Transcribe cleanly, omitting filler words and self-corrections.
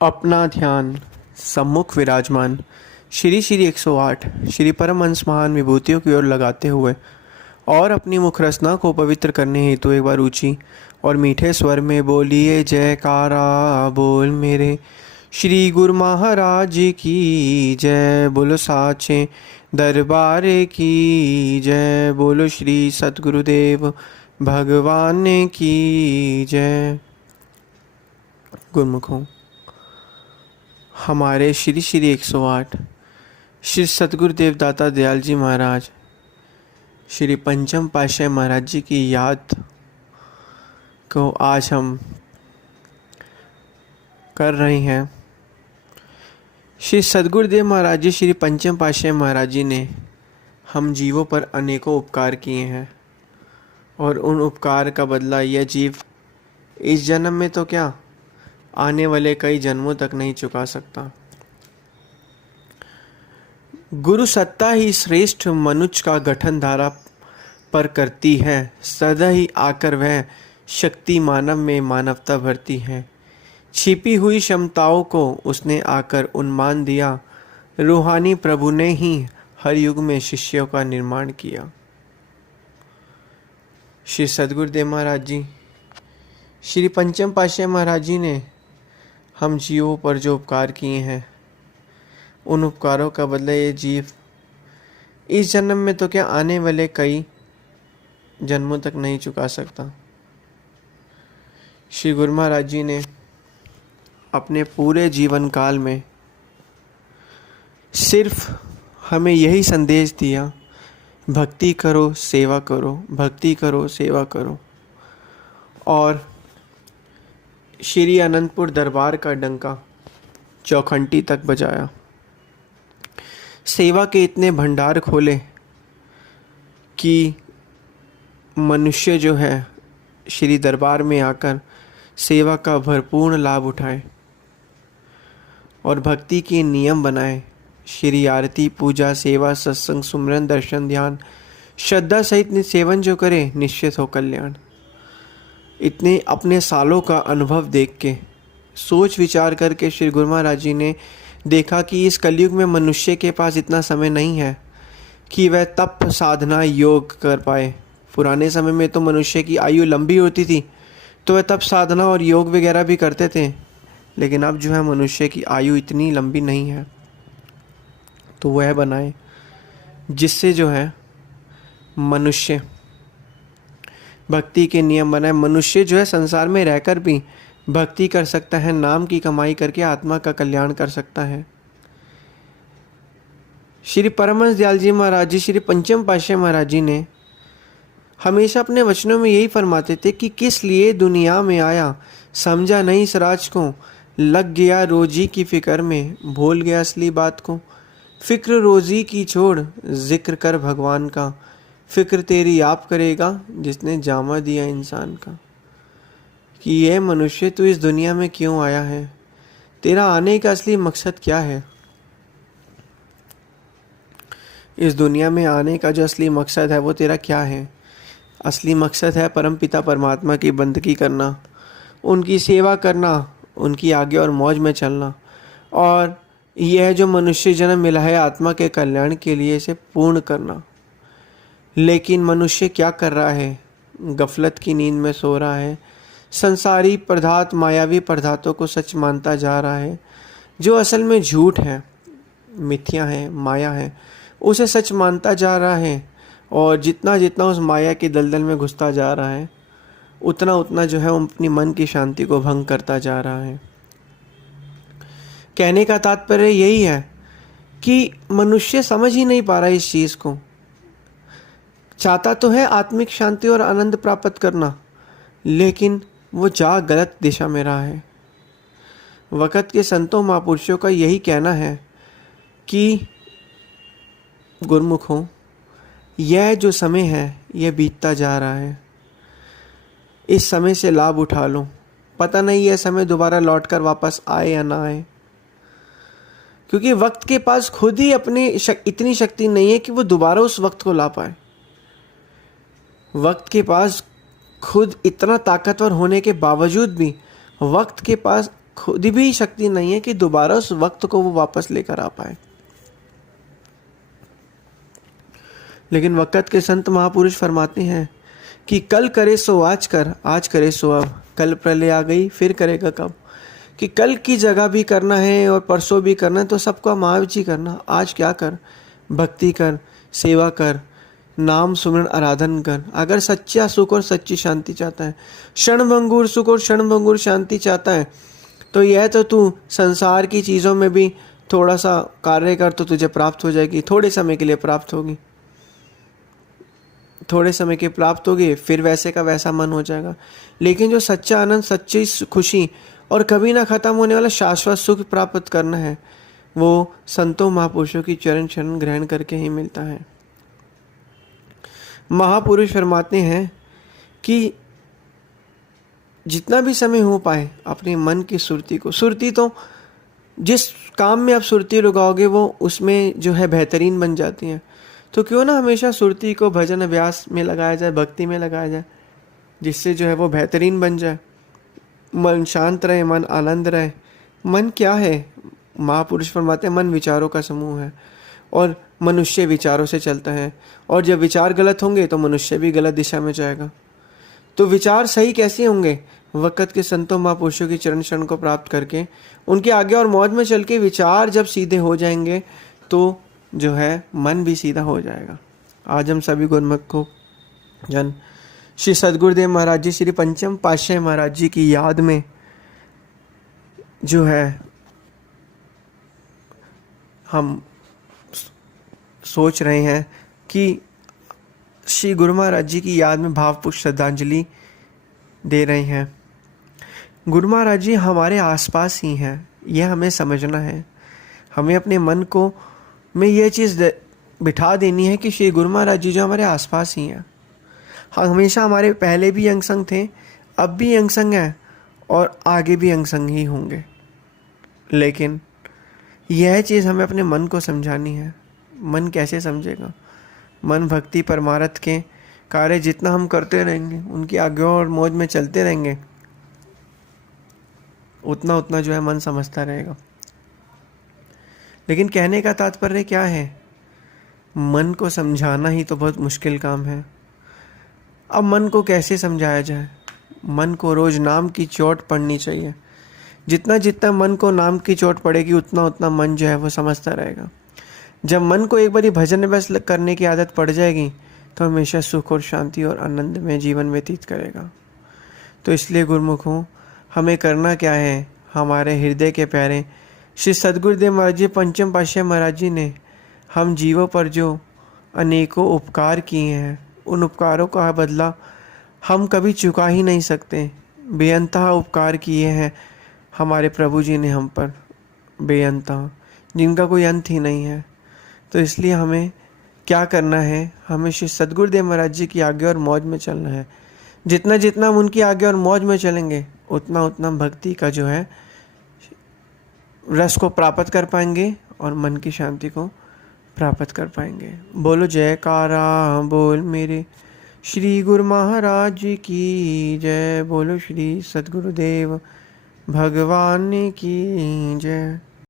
अपना ध्यान सम्मुख विराजमान श्री श्री 108 श्री परमहंस महान विभूतियों की ओर लगाते हुए और अपनी मुख रचना को पवित्र करने हेतु एक बार ऊंची और मीठे स्वर में बोलिए जयकारा बोल मेरे श्री गुरु महाराज की जय। बोलो साचे दरबार की जय। बोलो श्री सतगुरुदेव भगवान की जय। गुरुमुखों, हमारे श्री श्री 108 श्री सतगुरुदेव दाता दयाल जी महाराज श्री पंचम पातशाही महाराज जी की याद को आज हम कर रहे हैं। श्री सतगुरुदेव महाराज जी श्री पंचम पातशाही महाराज जी ने हम जीवों पर अनेकों उपकार किए हैं और उन उपकार का बदला यह जीव इस जन्म में तो क्या आने वाले कई जन्मों तक नहीं चुका सकता। गुरु सत्ता ही श्रेष्ठ मनुष्य का गठन धारा पर करती है, सदा ही आकर वह शक्ति मानव में मानवता भरती है। छिपी हुई क्षमताओं को उसने आकर उन्मान दिया, रूहानी प्रभु ने ही हर युग में शिष्यों का निर्माण किया। श्री सतगुरुदेव महाराज जी श्री पंचम पातशाही महाराज जी ने हम जीवों पर जो उपकार किए हैं उन उपकारों का बदला ये जीव इस जन्म में तो क्या आने वाले कई जन्मों तक नहीं चुका सकता। श्री गुरु महाराज जी ने अपने पूरे जीवन काल में सिर्फ हमें यही संदेश दिया, भक्ति करो सेवा करो, भक्ति करो सेवा करो। और श्री अनंतपुर दरबार का डंका चौखंटी तक बजाया, सेवा के इतने भंडार खोले कि मनुष्य जो है श्री दरबार में आकर सेवा का भरपूर लाभ उठाए और भक्ति के नियम बनाए। श्री आरती पूजा सेवा सत्संग सुमरन दर्शन ध्यान श्रद्धा सहित सेवन जो करे निश्चित हो कल्याण। इतने अपने सालों का अनुभव देख के सोच विचार करके श्री गुरु महाराज जी ने देखा कि इस कलयुग में मनुष्य के पास इतना समय नहीं है कि वह तप साधना योग कर पाए। पुराने समय में तो मनुष्य की आयु लंबी होती थी तो वह तप साधना और योग वगैरह भी करते थे, लेकिन अब जो है मनुष्य की आयु इतनी लंबी नहीं है, तो वह बनाए जिससे जो है मनुष्य भक्ति के नियम बनाए। मनुष्य जो है संसार में रहकर भी भक्ति कर सकता है, नाम की कमाई करके आत्मा का कल्याण कर सकता है। श्री परमहंस दयाल जी महाराज जी श्री पंचम पातशाही महाराज जी ने हमेशा अपने वचनों में यही फरमाते थे कि किस लिए दुनिया में आया, समझा नहीं इस राज को, लग गया रोजी की फिक्र में, भूल गया असली बात को। फिक्र रोजी की छोड़ जिक्र कर भगवान का, फिक्र तेरी आप करेगा जिसने जामा दिया इंसान का। कि यह मनुष्य तू इस दुनिया में क्यों आया है, तेरा आने का असली मकसद क्या है। इस दुनिया में आने का जो असली मकसद है वो तेरा क्या है। असली मकसद है परमपिता परमात्मा की बंदगी करना, उनकी सेवा करना, उनकी आगे और मौज में चलना। और यह जो मनुष्य जन्म मिला है आत्मा के कल्याण के लिए इसे पूर्ण करना। लेकिन मनुष्य क्या कर रहा है, गफलत की नींद में सो रहा है, संसारी पदार्थ मायावी पदार्थों को सच मानता जा रहा है, जो असल में झूठ है, मिथ्या है, माया है, उसे सच मानता जा रहा है। और जितना जितना उस माया के दलदल में घुसता जा रहा है उतना उतना जो है वो अपनी मन की शांति को भंग करता जा रहा है। कहने का तात्पर्य यही है कि मनुष्य समझ ही नहीं पा रहा इस चीज़ को। चाहता तो है आत्मिक शांति और आनंद प्राप्त करना, लेकिन वो जा गलत दिशा में रहा है। वक़्त के संतों महापुरुषों का यही कहना है कि गुरुमुखों, यह जो समय है यह बीतता जा रहा है, इस समय से लाभ उठा लो। पता नहीं यह समय दोबारा लौटकर वापस आए या ना आए, क्योंकि वक्त के पास खुद ही अपनी इतनी शक्ति नहीं है कि वो दोबारा उस वक्त को ला पाए। वक्त के पास खुद इतना ताकतवर होने के बावजूद भी वक्त के पास खुद भी शक्ति नहीं है कि दोबारा उस वक्त को वो वापस लेकर आ पाए। लेकिन वक़्त के संत महापुरुष फरमाते हैं कि कल करे सो आज कर, आज करे सो अब, कल प्रलय आ गई फिर करेगा कब। कि कल की जगह भी करना है और परसों भी करना है, तो सबको महावीर जी करना। आज क्या कर, भक्ति कर, सेवा कर, नाम सुमरन आराधन कर। अगर सच्चा सुख और सच्ची शांति चाहता है, क्षणभंगुर सुख और क्षणभंगुर शांति चाहता है, तो यह तो तू संसार की चीज़ों में भी थोड़ा सा कार्य कर तो तुझे प्राप्त हो जाएगी। थोड़े समय के लिए प्राप्त होगी, थोड़े समय के प्राप्त होगी, फिर वैसे का वैसा मन हो जाएगा। लेकिन जो सच्चा आनंद, सच्ची खुशी और कभी ना खत्म होने वाला शाश्वत सुख प्राप्त करना है, वो संतों महापुरुषों की चरण शरण ग्रहण करके ही मिलता है। महापुरुष फरमाते हैं कि जितना भी समय हो पाए अपने मन की सुरती को, सुरती तो जिस काम में आप सुरती लगाओगे वो उसमें जो है बेहतरीन बन जाती है। तो क्यों ना हमेशा सुरती को भजन अभ्यास में लगाया जाए, भक्ति में लगाया जाए, जिससे जो है वो बेहतरीन बन जाए। मन शांत रहे, मन आनंद रहे। मन क्या है? महापुरुष फरमाते हैं मन विचारों का समूह है और मनुष्य विचारों से चलता है, और जब विचार गलत होंगे तो मनुष्य भी गलत दिशा में जाएगा। तो विचार सही कैसे होंगे? वक़्त के संतों महापुरुषों की चरण शरण को प्राप्त करके, उनके आगे और मौज में चल के विचार जब सीधे हो जाएंगे तो जो है मन भी सीधा हो जाएगा। आज हम सभी गुरुमुख को जन श्री सद्गुरुदेव महाराज जी, श्री पंचम पातशाही महाराज जी की याद में जो है हम सोच रहे हैं कि श्री गुरु महाराज जी की याद में भावपूर्ण श्रद्धांजलि दे रहे हैं। गुरु महाराज जी हमारे आसपास ही हैं, यह हमें समझना है। हमें अपने मन को में यह चीज़ बिठा देनी है कि श्री गुरु महाराज जी जो हमारे आसपास ही हैं, हमेशा हमारे पहले भी अंग संग थे, अब भी अंग संग हैं और आगे भी अंग संग ही होंगे। लेकिन यह चीज़ हमें अपने मन को समझानी है। मन कैसे समझेगा? मन भक्ति परमार्थ के कार्य जितना हम करते रहेंगे, उनकी आज्ञा और मौज में चलते रहेंगे, उतना उतना जो है मन समझता रहेगा। लेकिन कहने का तात्पर्य क्या है? मन को समझाना ही तो बहुत मुश्किल काम है। अब मन को कैसे समझाया जाए? मन को रोज नाम की चोट पड़नी चाहिए। जितना जितना मन को नाम की चोट पड़ेगी, उतना उतना मन जो है वो समझता रहेगा। जब मन को एक बारी भजन अभ्यास करने की आदत पड़ जाएगी तो हमेशा सुख और शांति और आनंद में जीवन व्यतीत करेगा। तो इसलिए गुरुमुखों, हमें करना क्या है? हमारे हृदय के प्यारे श्री सद्गुरुदेव महाराज जी, पंचम पातशाही महाराज जी ने हम जीवों पर जो अनेकों उपकार किए हैं, उन उपकारों का बदला हम कभी चुका ही नहीं सकते। बेअंतहा उपकार किए हैं हमारे प्रभु जी ने हम पर, बेअंतहा, जिनका कोई अंत ही नहीं है। तो इसलिए हमें क्या करना है? हमें श्री सद्गुरुदेव महाराज जी की आज्ञा और मौज में चलना है। जितना जितना हम उनकी आज्ञा और मौज में चलेंगे, उतना उतना भक्ति का जो है रस को प्राप्त कर पाएंगे और मन की शांति को प्राप्त कर पाएंगे। बोलो जयकारा बोल मेरे श्री गुरु महाराज जी की जय। बोलो श्री सद्गुरुदेव भगवान की जय।